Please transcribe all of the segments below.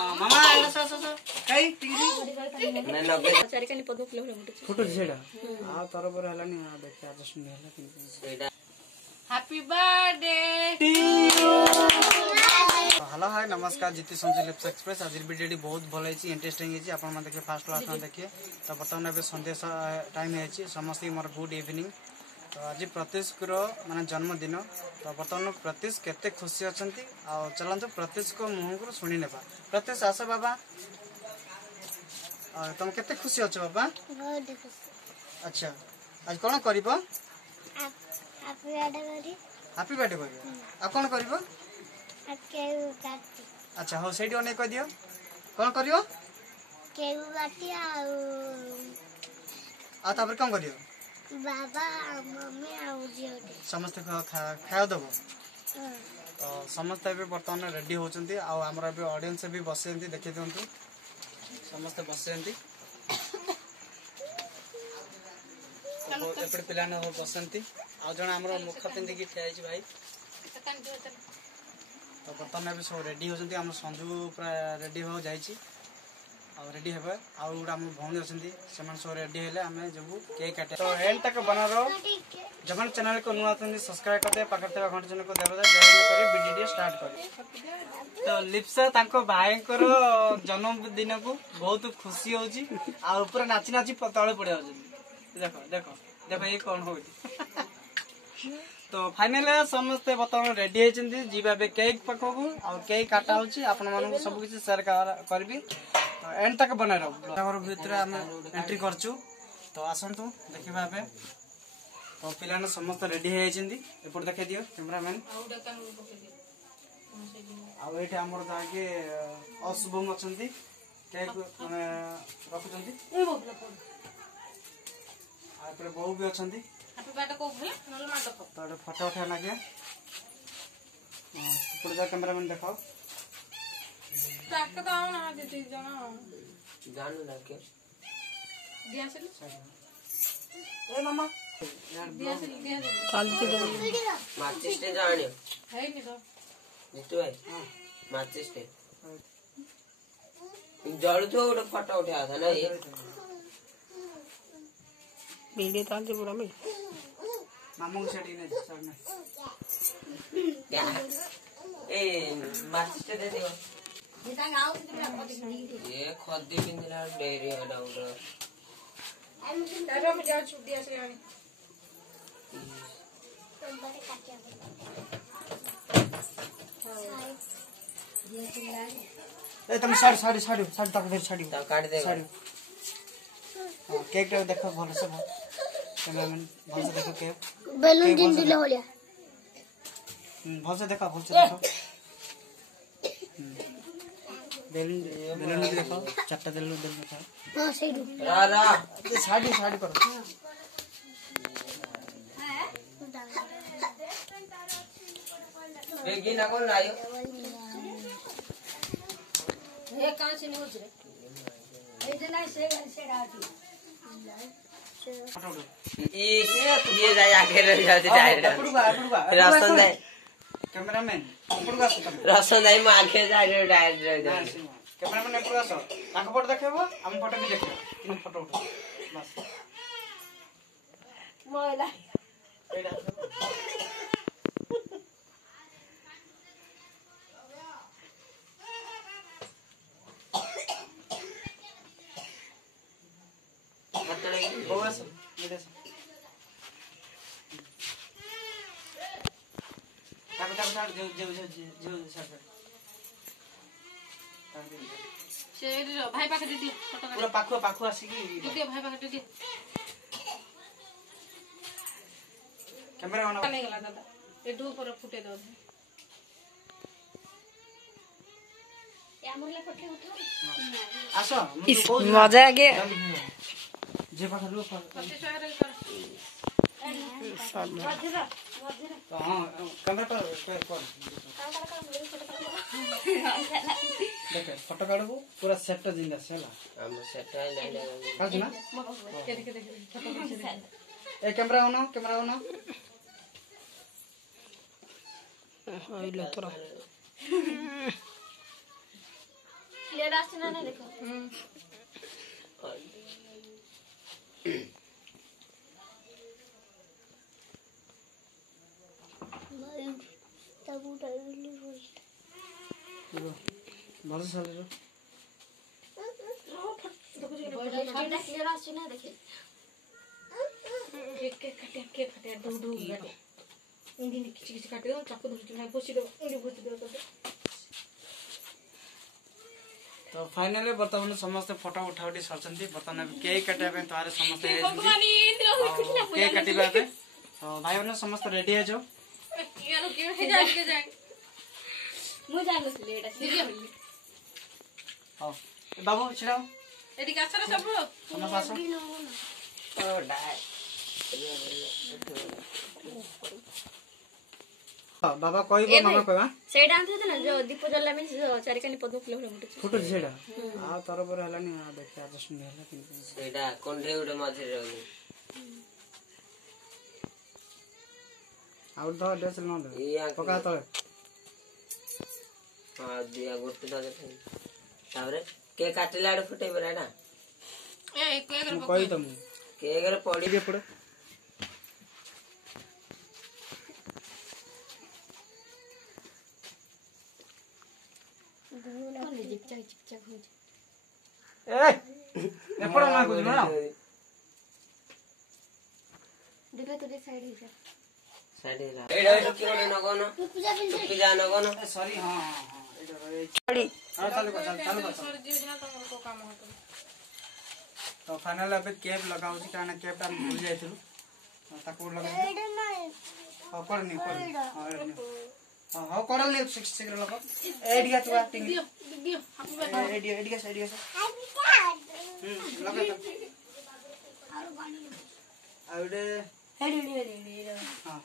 मामा आला सो काई टिंगी मैं 90 चारि कानी पद्म फुल फोटो छेड़ा आ तार पर हलानी आ देख एडजस्ट नहीं हला सेटा हैप्पी बर्थडे हेलो हाय नमस्कार जीती संजय लिप्स एक्सप्रेस आज वीडियो बहुत भल है इंटरेस्टिंग है आपण मन देखिए फास्ट लास्ट में देखिए तो बर्तमान ए संदेश टाइम है समस्त मोर गुड इवनिंग तो आज प्रत्युष माने जन्मदिन तो बर्तमान प्रत्युष केते खुशी अछंती आ चलंतु प्रत्युष को मुंह को सुनी नेबा प्रत्युष आस बाबा तुम केते खुशी अछ बाबा बहुत खुशी अच्छा आज कोन करिवो हैप्पी बर्थडे हैप्पी बर्थडे करी करिवो आ कोन करिवो केउ काटी अच्छा हो सेडी ओने कह दियो कोन करिवो केउ काटी आ तापर कोन करियो बाबा मम्मी आउ जियो समस्त खाया दबो तो समस्त भी बर्तमान रेडी होचंती आ हमरा भी ऑडियंस भी बसेंती देखि दियंतु समस्त बसेंती एपड़ पिलाने हो बसंती आ जण हमरा मुख पिंदी की ठेई छी भाई तो बर्तमान भी सब रेडी होचंती हम संजू पूरा रेडी हो जाई छी आ रेडी हेबे आ उडा हम भौणी अछंती समान सब रेडी हेले हमें जबु केक काटे तो एंड तक बना रहो जमन चैनल को नुआ तंदी सब्सक्राइब करते पाकर ते घंटा चैनल को देबा जॉइन करे वीडियो स्टार्ट करे तो लिप्सा तांको भाई को जन्मदिन को बहुत खुशी होची आ ऊपर नाची नाची तळे पड़े होची देखो देखो देखो ये कौन हो तो फाइनल समस्त बर्तमान रेडी होती जीवा केक पाखक और केक काटा होची आपण मानक सब किछ शेयर करबी तो एंड तक बना रहो घर भीतर आम एंट्री करचु तो आसतु देखा तो पिलाने समस्त रेडी होती एपट देखे दियो कैमरामैन आठ आम जाके अशुभम अच्छा केक मैंने रखुंट बहु भी अच्छा तो फोटो उठा लगे कैमरामैन देखाओ जानू ना के ए मामा माचिस टे जाने नितु भाई माचिस टे जड़ तो उड़ फोटो उठाया था ना ये वीडियो ताल जे पूरा में मामू को सेटिंग नहीं सर नहीं क्या ए माचिस टे दे दे ये खद्दी पिंदला डेरी हडा उड़ तारो में जा छुट्टी आसे आनी ए तुम साड़ी तक फिर साड़ी तब काट दे साड़ी हां केक टा देखो भलो से कैमरामैन भलो से देखो केक बेलून दिन दिले होलिया भलो से देखो बेलून भी देखो चारटा बेलून देखो हां सेडू रा ये साड़ी करो बेगी ना कौन लायो ये कहां से न्यूज़ रे ए जे नहीं से राती ये जाए आगे रह जाते डायरेक्ट राशन दे कैमरामैन राशन दे में आगे जाए डायरेक्ट रह जाते कैमरामैन ने पूरा सो ताको फोटो देखेबो हम फोटो भी देखबो तीन फोटो उठो बस मोला बस ये ताको जो शेर भाई पाखे दे दियो फोटो पूरा पाखु आसी की दियो भाई पाखे दे दियो कैमरा ऑन नहीं गला दादा ए दो पर फुटे दो या मोरले पठे उठो आसो मजा आ गया जे पाखा लो पति शहर कर तो हां कैमरा पर कर देखे फोटो काढबो पूरा सेट जिंदा सेला हम सेट है ले काज ना देख फोटो ए कैमरा ऑन आइलो तोरा क्लियर आछे ना ना देखो ଭଲ ସେ ଚାଲିବ क्लियर आछे ना देखे के काटे डू डू काटे इंदी किछि किछि काटे चाकू धरछि ना पोछि दो इंदी पोछि दो तो फाइनली बर्तमान समस्त फोटो उठा उठी सरचंती बर्तमान केक काटिया पे तोरे समस्त केक काटिबा पे तो भाई बहन समस्त रेडी है जो यार के हे जाए मु जानथि एटा सीरियस हां बाबू छिड़ाओ एडी कासरा सब समस्त आसो ओ डाय बाबा कहबो मामा कहबा सेटा आनथे ना जो दीप जल्ला में चारिकानी पद्म फुल फुटे फुटो सेडा आ तोर पर हलानी आ देख एडजस्ट नहीं हला कि सेटा कोनरे उडे मझे रहनी आउट द डेस न दे पका तळे हां दिया गोटे दागे तावरे के काटला आडे फुटे बरा ना ए के कर कहि तम के करे पड़ी दे पड़ो चिपचाक हो ए एपड़ ना कुछ ना देखा तो देख साइड हिसा साइड ला एडा के ओडे नगोनो पूजा नगोनो सॉरी हां हां एडा पड़ी हां चालू कर सर जीवना तमर को काम होतो तो फाइनल अब कैप लगाउ छी काना कैप हम भूल जाइतलु ताको लगा हां करनी हां हां करल ने शीघ्र लगा एडिया तो एक्टिंग दियो हापी एडिया लगा तो और पानी आउडे हेडी हां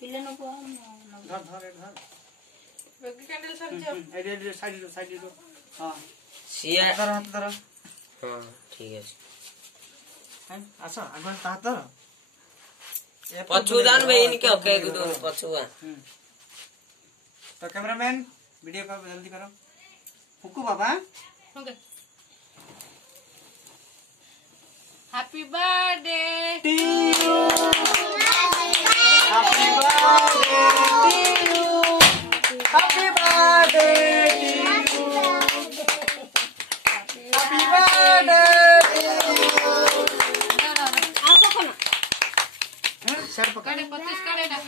पिल्लानो को धर बगी कैंडल सर जो एडिया साइड हां सिया हाथ धर हां ठीक है हैं अच्छा अगन हाथ धर पछु जान बे इनके ओके गुदो पछुआ तो कैमरामैन वीडियो का जल्दी करो फुकू बाबा okay happy birthday to you happy birthday to you happy birthday to you happy birthday आको कोना शर्ट पकड़ काटे 25 काटे ना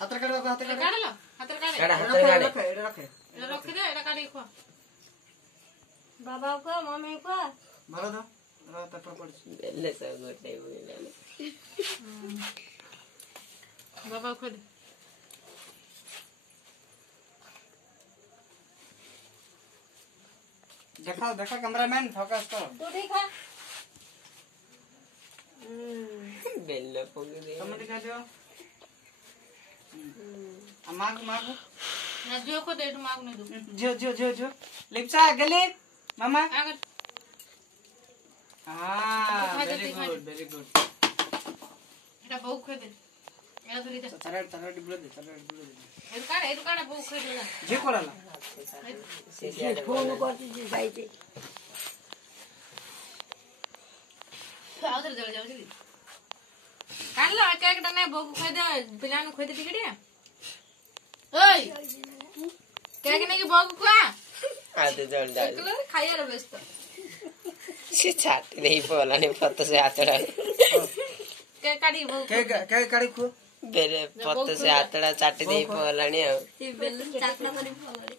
हाथ कर बाबा हाथ कर काटे लो हाथ काटे काड़ा हाथ काड़े रखे एटा रख दे एटा काटे खो बाबा को मम्मी को भरो दो रात पर पड़ बेले सब गोटे बोले बाबा खो दे देखा कैमरामैन फोकस करो तू देखा बेले पोगे दे तुम दिखा दो माग ना जो को दे माग ने दो जो लिप्सा गली मामा आगर हां वेरी गुड एटा बहु खो दे एटा धरी दे तरह डिब्लो दे एटा काटे बहु खो दे जे कोराला सीसी फोन करती जाइते आउदर जल जाउ छी कानला केक टा ने बहु खो दे पिलानु खो दे टिकड़िया ओय केक ने की बहु खा आते जल जा एकलो खाया रे व्यस्त सी छाटी नहीं बोला नहीं पत्तो से हाथड़ा केक काटी बहु के काड़ी खो बेरे पत्तो से हाथड़ा चाटी नहीं बोला नहीं आओ ती बेल चाकला करी फलरे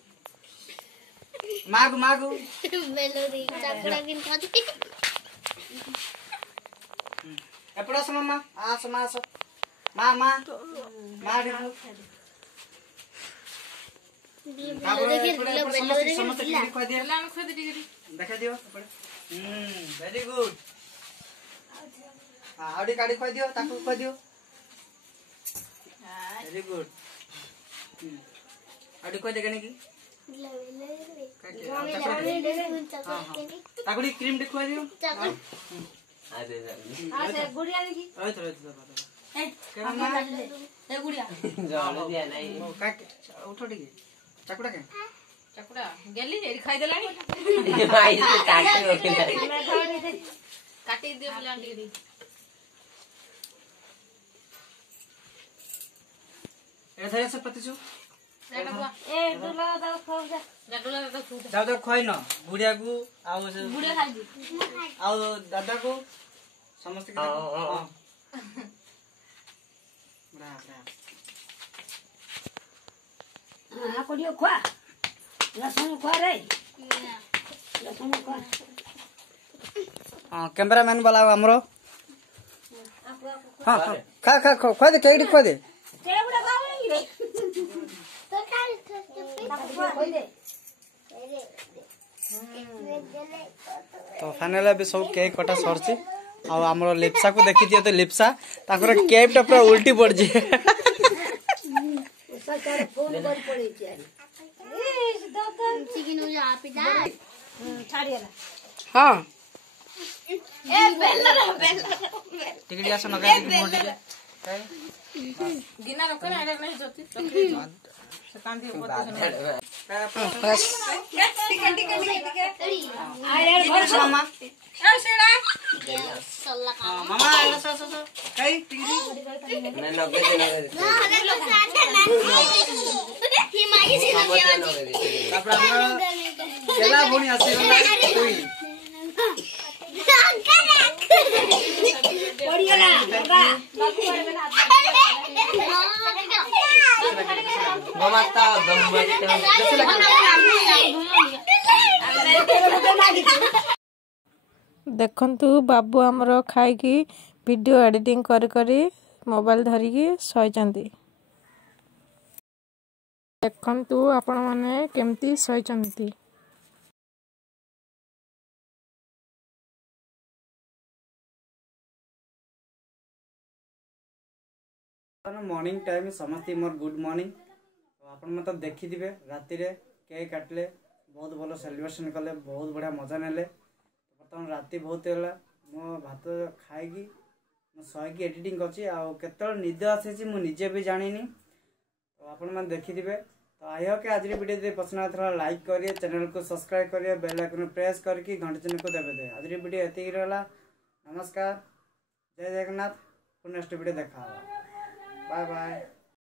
मागु मेलोडी चाकड़ा किन खाती एपड़ा सम मामा आस मामा डिब्लो समस्त टिकड़ी खो दे पिलानु खो दे टिकड़ी देखा दियो वेरी गुड आउडी काड़ी खो दियो ताकू खो दियो वेरी गुड आउडी खो देगने की ताकुड़ी क्रीम दिखवा दियो आते जल आ से गुड़िया देखी ए ए गुड़िया जल दिया नहीं का उठो ठीक ଚାକୁଟା କେ ଚକୁଡା ଗେଲି ଏଠି ଖାଇଦେଲାଣି ମାଇ ସେ କାଟି ରଖିଲା କାଟି ଦିଅ ପିଲାଙ୍କୁ ଟିକେ ଦେଇ ଏଟା ଥାଏ ସେ ପତିଛୁ ଏଟା ବୁଆ ଏ ଦୁଲା ଦାও ଖାଉ ଯା ଜାଡୁଲା ଦାଦା ଖୁଦ ଯାଉ ଯାଉ ଖୁଆଇନ ବୁଢିଆକୁ ଆଉ ସେ ବୁଢା ଖାଇବି ଆଉ ଦାଦାକୁ ସମସ୍ତେ ହଁ। हाँ कोडियो खुआ लसुन खुआ रे लसुन खुआ कैमरामैन वाला हमरो हाँ खा खा खा खुआ दे केडी खुआ दे तेरे बुढ़ा खाओ नहीं रे खोई दे तो फाइनल अभी सब केक कटा सरछि आ हमरो लिप्सा को देखि दियो तो लिप्सा ताकर केक टा पूरा उल्टी पड़ जे उसका तेरे फोन कर पड़ी यार ए दादा चिकन हो जा आप जा छाड़िया ना हां ए बेला टिकट आस नगा टिकट मोड़ दे गिना रखो ना एटा नहीं जति से कांदी ऊपर अरे घर मामा ए सेड़ा सल्ला का मामा एला स कई टिकट मैं 90 दे हिमाई से तापर हमरा केला भुणी आसी कोई पड़ियो ना बाबा गमाता देखंतु बाबू आमर खाइकी वीडियो एडिटिंग करी मोबाइल धरिकी शोइचंती देखंतु आपण माने केमती शोइचंती मॉर्निंग टाइम समस्त मोर गुड मॉर्निंग तो आपण मत देखि दिबे राति रे केक काटले बहुत भलो सेलिब्रेशन कले बहुत बढ़िया मजा नेले बर्तमान राति बहुत होला मो भात खाइकी मो सॉगी एडिटिंग करछि आ केतल निद आसे मु निजे भी जानिनी तो आपण मन देखि दिबे तो आई हो के आज वीडियो दे पसंद आथरा लाइक करिए चैनल को सब्सक्राइब करिए बेल आइकन प्रेस करके घंटी चिन्ह को देबे दे आज वीडियो एति रहला नमस्कार जय जगन्नाथ नेक्स्ट वीडियो देखा बाय बाय।